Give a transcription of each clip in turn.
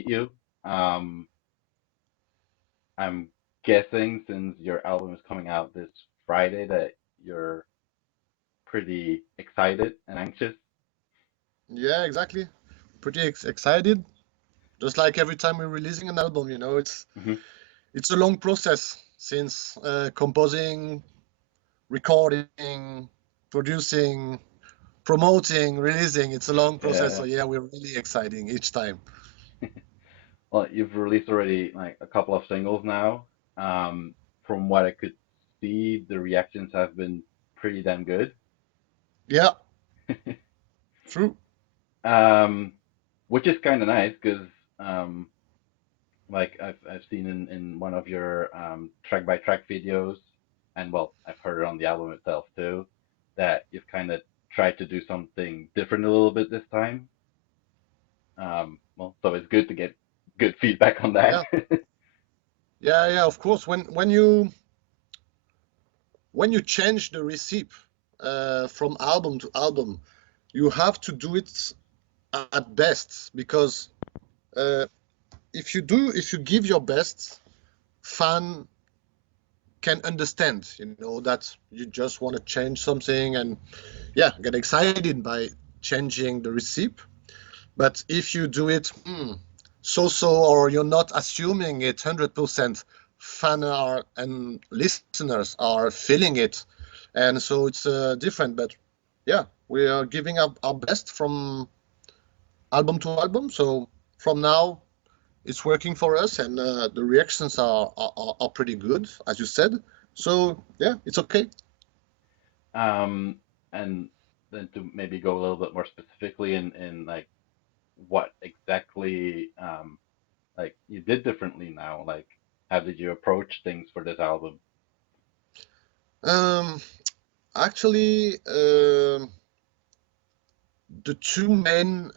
meet you. I'm guessing since your album is coming out this Friday that you're pretty excited and anxious. Yeah, exactly. Pretty excited. Just like every time we're releasing an album, Hmm. it's a long process since composing, recording, producing, promoting, releasing. It's a long process. Yeah. So yeah, we're really exciting each time. Well, you've released already like a couple of singles now. From what I could see, the reactions have been pretty damn good. Yeah, true. Um, which is kind of nice because um, like I've seen in one of your track by track videos, and well, I've heard it on the album itself too, that you've kind of tried to do something different a little bit this time. Well, so it's good to get good feedback on that. Yeah, yeah. Of course, when you change the recipe from album to album, you have to do it at best because uh, if you give your best, fan can understand, that you just want to change something and yeah, get excited by changing the recipe. But if you do it so or you're not assuming it 100%, fan are and listeners are feeling it, and so it's different. But yeah, we are giving up our best from album to album. So from now, it's working for us, and the reactions are pretty good, as you said. So yeah, it's okay. um, and then to maybe go a little bit more specifically in like what exactly like you did differently now, like how did you approach things for this album? Um, Actually, the two main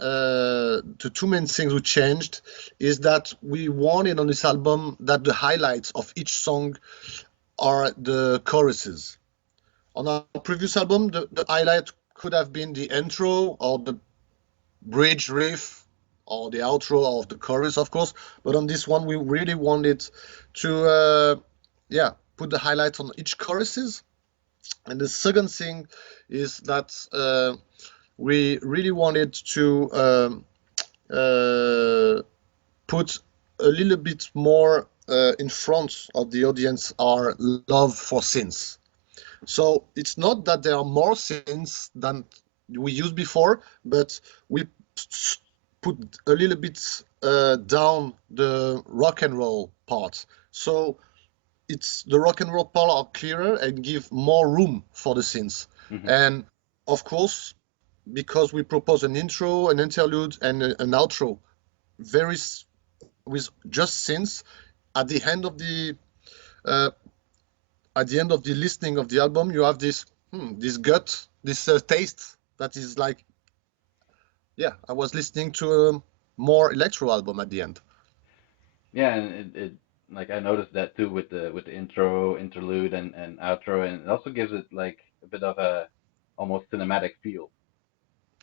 things we changed is that we wanted on this album that the highlights of each song are the choruses. On our previous album, the highlight could have been the intro or the bridge riff or the outro of the chorus, of course. But on this one, we really wanted to, yeah, put the highlights on each choruses. And the second thing is that we really wanted to uh, put a little bit more in front of the audience our love for synths. So it's not that there are more synths than we used before, but we put a little bit down the rock and roll part. So it's the rock and roll part are clearer and give more room for the synths. Hmm. And of course, because we propose an intro, an interlude, and an outro, very with just synths, at the end of the uh, listening of the album, you have this gut, this taste that is like, yeah, I was listening to a more electro album at the end. Yeah, and it like I noticed that too with the intro, interlude, and outro, and it also gives it like a bit of a almost cinematic feel,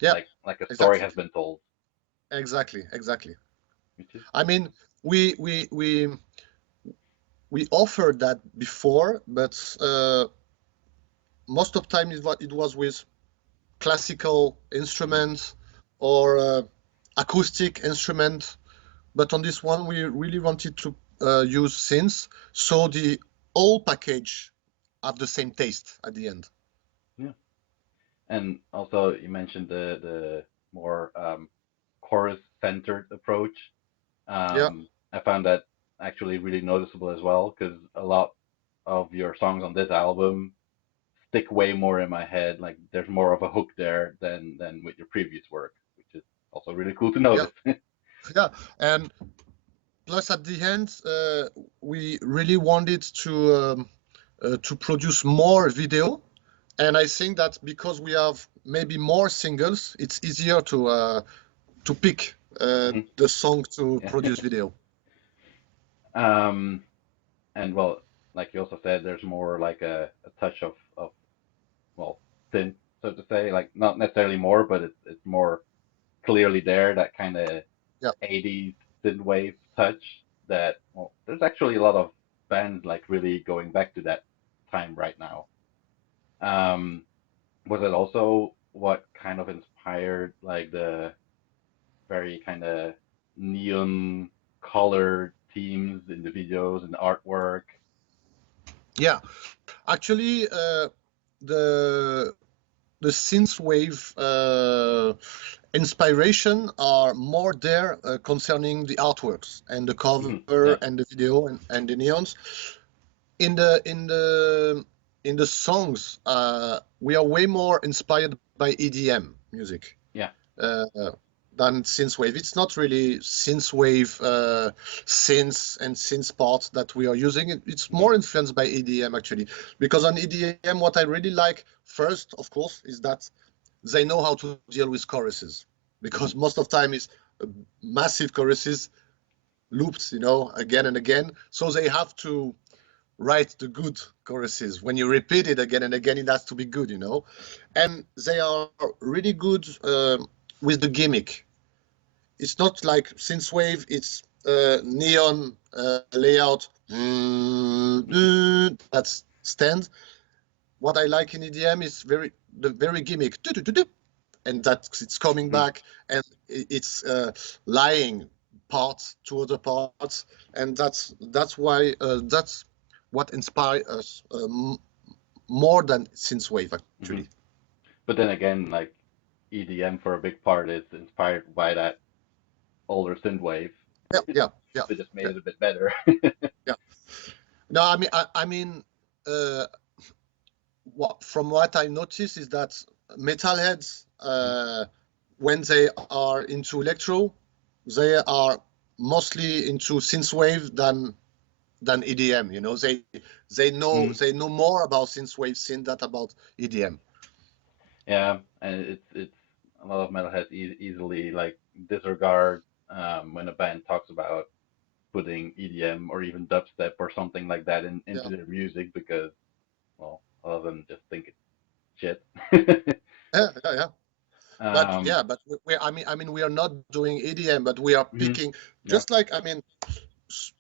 Yeah, like a story exactly, has been told, exactly. which is I mean, we we we we offered that before, but most of the time it was with classical mhm. instruments or acoustic instrument. But on this one, we really wanted to use synths, so the whole package have the same taste at the end. Yeah. And also you mentioned the more chorus centered approach. Yeah, I found that actually really noticeable as well because a lot of your songs on this album stick way more in my head. Like there's more of a hook there than with your previous work, which is also really cool to yeah, notice. yeah. And plus, at the end, we really wanted to produce more video. And I think that because we have maybe more singles, it's easier to pick Mhm. the song to Yeah. produce video. Um, and well, like you also said, there's more like a touch of well, synth, so to say, like not necessarily more, but it's more clearly there, that kind of Yeah, 80s synthwave touch that, well, there's actually a lot of bands like really going back to that time right now. Um, was it also what kind of inspired like the very kind of neon colored themes in the videos and the artwork? Yeah, actually, the the synthwave inspiration are more there concerning the artworks and the cover Yeah. and the video and the neons. In the in the songs, we are way more inspired by EDM music Yeah. uh, than synthwave. It's not really synthwave synths and synth parts that we are using. It's more influenced by EDM actually, because on EDM, what I really like first, of course, is that they know how to deal with choruses, because most of the time is massive choruses looped, again and again. So they have to write the good choruses. When you repeat it again and again, it has to be good, And they are really good with the gimmick. It's not like synthwave, it's neon layout. That's stand. What I like in EDM is the very gimmick, and that it's coming back, and it's lying parts to other parts, and that's why that's what inspired us more than synthwave Hmm. actually. But then again, like EDM for a big part is inspired by that older synthwave. Yeah, yeah, yeah, They just made yeah, it a bit better. yeah. No, I mean, uh, from what I noticed is that metalheads, when they are into electro, they are mostly into synthwave than EDM. Mhm. They know more about synthwave synth than about EDM. Yeah, and it's a lot of metalheads easily like disregard when a band talks about putting EDM or even dubstep or something like that into Yeah, their music because, well, a lot of them just think it's shit. yeah, yeah, yeah. But um, yeah, but I mean, we are not doing EDM, but we are mhm. picking, Yeah. just like, s-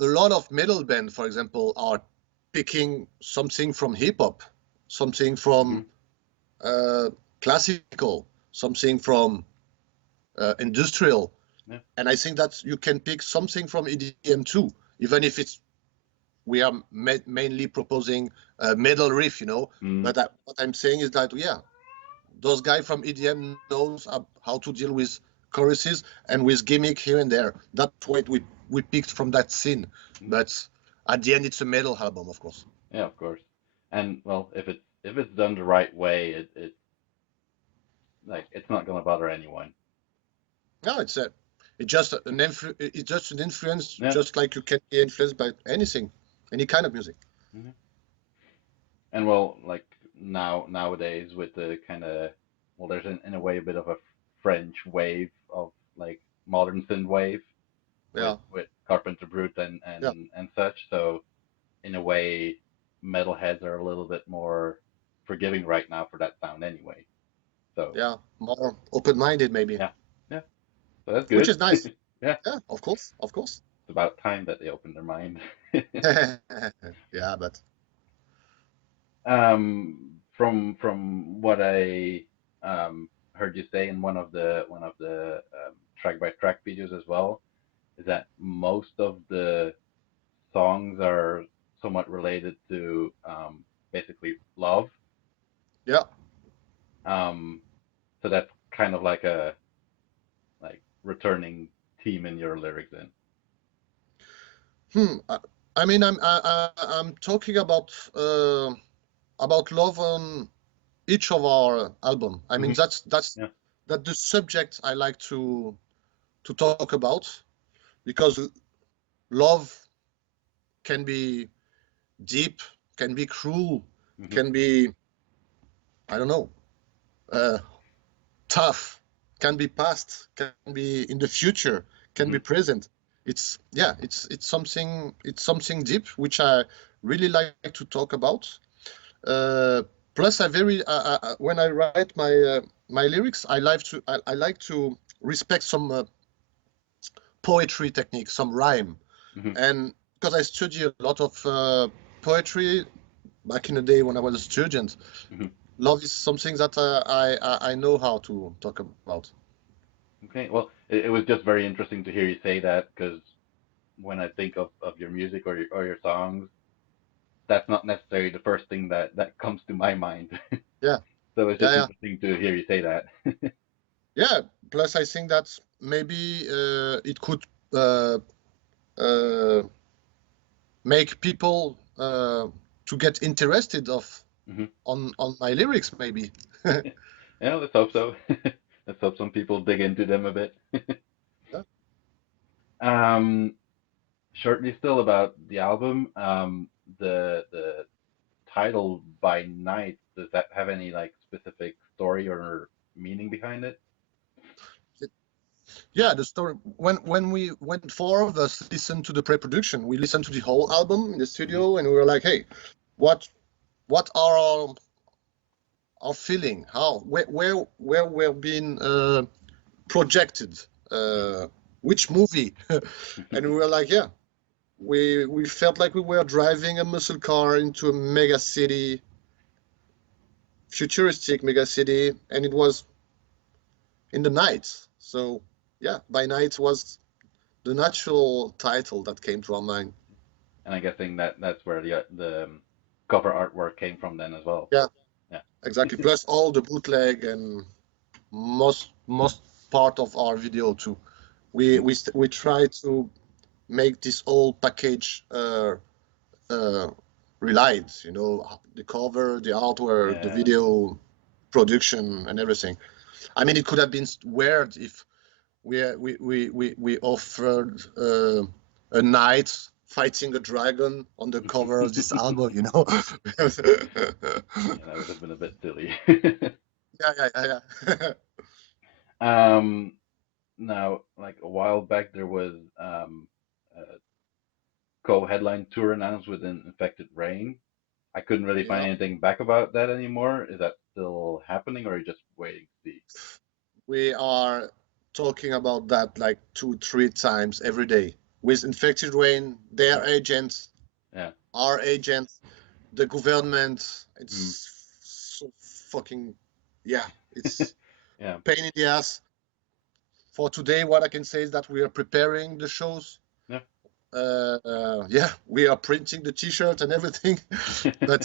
a lot of metal bands, for example, are picking something from hip hop, something Hmm. from uh, classical, something from industrial, Yeah. and I think that you can pick something from EDM too, even if it's we are mainly proposing metal riff, Mm. But what I'm saying is that, yeah, those guys from EDM knows how to deal with choruses and with gimmick here and there. That's why we picked from that scene. Mhm. But at the end, it's a metal album, of course. Yeah, of course. And well, if it's done the right way, it like it's not gonna bother anyone. No, it's just an influence, Yeah. just like you can be influenced by anything, any kind of music. Hmm. And well, like nowadays with the kind of, well, there's in a way a bit of a French wave of like modern synth wave with Yeah, Carpenter Brut yeah, and such. So in a way, metalheads are a little bit more forgiving right now for that sound anyway. So yeah. More open-minded, maybe, yeah, yeah. So that's which good. is nice. Yeah, Yeah, of course, of course. it's about time that they opened their mind. Yeah, but From what I heard you say in one of the track by track videos as well, is that most of the songs are somewhat related to basically love. yeah. Um, so that's kind of like a like returning theme in your lyrics in. Hmm. I mean, I'm talking about love on each of our album. I mean, Hmm. that's Yeah. that the subject I like to talk about, because love can be deep, can be cruel, Hmm. can be, I don't know, uh, tough, can be past, can be in the future, can Hmm. be present. It's something deep which I really like to talk about. Plus, when I write my lyrics, I like to respect some poetry technique, some rhyme. Mm-hmm. And because I study a lot of poetry back in the day when I was a student, Mm-hmm. love is something that I know how to talk about. Okay, well, it was just very interesting to hear you say that because when I think of your music or your songs, that's not necessarily the first thing that comes to my mind. Yeah, So it's yeah, just yeah, interesting to hear you say that. yeah. Plus, I think that maybe it could uh, uh, make people to get interested Hmm. on my lyrics, maybe. Yeah, let's hope so. Let's hope some people dig into them a bit. Yeah. Um, Shortly still about the album. The title By Night, does that have any like specific story or meaning behind it? Yeah, the story when four of us listened to the pre-production, we listened to the whole album in the Hmm. studio, and we were like, "Hey, what what are our feeling? How where we're being projected? Uh, which movie?" And we were like, "Yeah, we felt like we were driving a muscle car into a mega city, futuristic mega city, and it was in the night. So yeah, By Night was the natural title that came to our mind. And I'm guessing that that's where the cover artwork came from then as well. Yeah, Yeah. exactly. Plus all the bootleg and most part of our video too. We Hmm. we we try to make this whole package uh, relied. You know, the cover, the artwork, the Yeah. video production, and everything. I mean, it could have been weird if we offered a knight fighting a dragon on the cover of this album, you know. Yeah, that would have been a bit silly. Yeah, yeah, yeah, yeah. um, Now, like a while back, there was a co-headline tour announced with an Infected Rain. I couldn't really find Yeah, anything back about that anymore. Is that still happening, or are you just waiting to see? we are talking about that like 2, 3 times every day with Infected Rain, Hmm. their agents, Yeah. our agents, the government. Mm. It's so fucking, yeah, it's Yeah. pain in the ass. For today, what I can say is that we are preparing the shows. Yeah. Yeah, we are printing the T-shirt and everything, but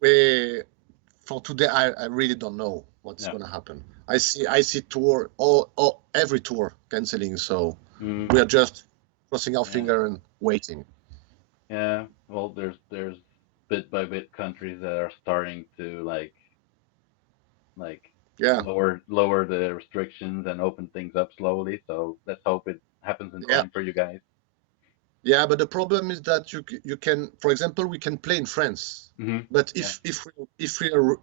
we for today, I really don't know what's Yeah. gonna happen. I see tour all every tour canceling, so Mm. we are just crossing our Yeah. finger and waiting. Yeah. Well, there's bit by bit countries that are starting to like Yeah, lower the restrictions and open things up slowly. So let's hope it happens in yeah, time for you guys. yeah. But the problem is that you can, for example, we can play in France, Hmm. but Yeah.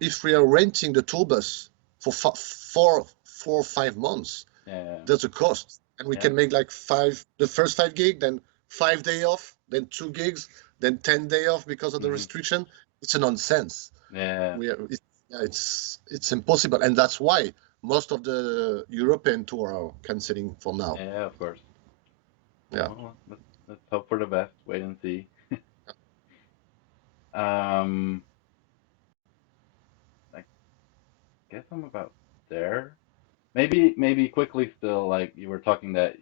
if we are renting the tour bus for 4 or 5 months, Yeah. there's a cost, and we Yeah. can make like the first 5 gig, then 5 day off, then 2 gigs, then 10 day off because of the Hmm. restriction. It's a nonsense. Yeah. Yeah, it's impossible, and that's why most of the European tour are canceling for now. Yeah. Of course. Yeah, Well, let's hope for the best. Wait and see. Um, I guess I'm about there. Maybe quickly still, like you were talking that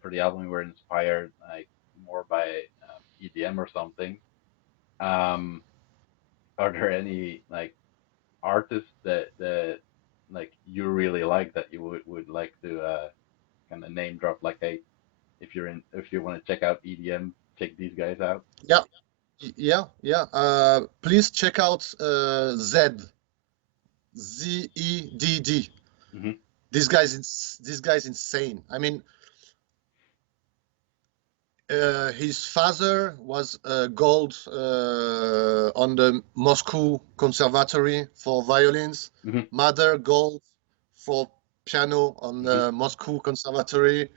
for the album you were inspired like more by EDM or something. Um, are there any like artists that like you really like that you would like to kind of name drop like, hey, if you want to check out EDM, check these guys out. yeah, yeah, yeah. Please check out Zedd, Zedd. Hmm. This guy's insane. I mean, his father was gold on the Moscow Conservatory for violins. Hmm. Mother gold for piano on Hmm. the Moscow Conservatory.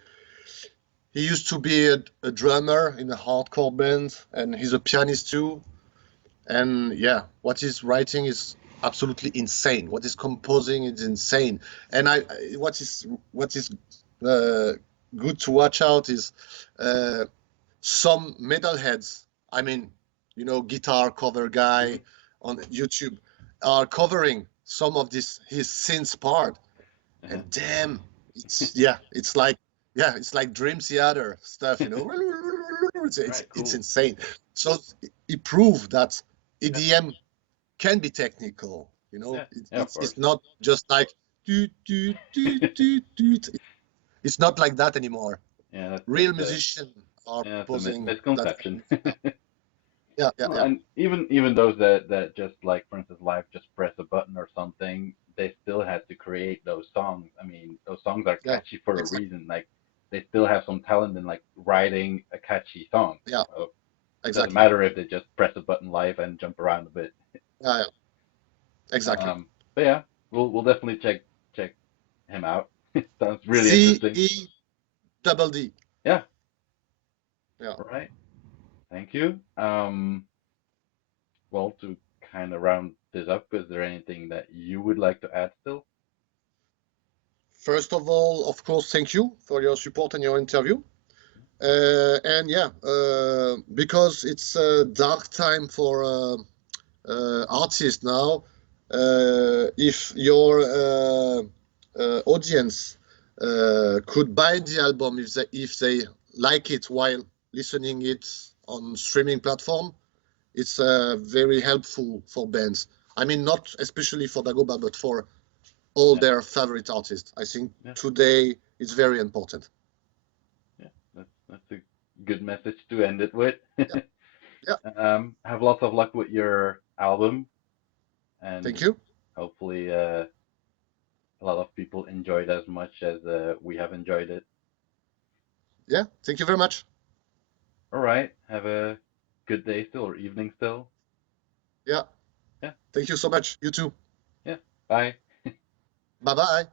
He used to be a drummer in a hardcore band, and he's a pianist too. And yeah, what he's writing is absolutely insane. What he's composing is insane. And what is uh, good to watch out is some metalheads. I mean, you know, guitar cover guy on YouTube are covering some of his synth part, and damn, it's it's like Dream Theater stuff, you know. It's Right, cool. it's insane. So it proved that EDM can be technical, you know. It's not just like it's not like that anymore. Yeah, real musicians are proposing misconception. Yeah. And even those that just, like, for instance, live, just press a button or something, they still had to create those songs. I mean, those songs are catchy for a reason. Like, they still have some talent in, like, writing a catchy song. Yeah, so exactly. It doesn't matter if they just press a button live and jump around a bit. Yeah, exactly. But yeah, we'll definitely check him out. Sounds really interesting. Zedd. Yeah. Yeah. All right. Thank you. Well, to kind of round this up, is there anything that you would like to add still? First of all, of course, thank you for your support and your interview. And yeah, because it's a dark time for artists now, if your audience could buy the album if they like it while listening it on streaming platform, it's very helpful for bands. I mean, not especially for Dagoba, but for all their favorite artists. I think today it's very important. Yeah, that's a good message to end it with. Yeah. Have lots of luck with your album, and thank you. Hopefully, a lot of people enjoy it as much as we have enjoyed it. Yeah, thank you very much. All right, have a good day still, or evening still. Yeah. Thank you so much. You too. Yeah. Bye. Bye-bye.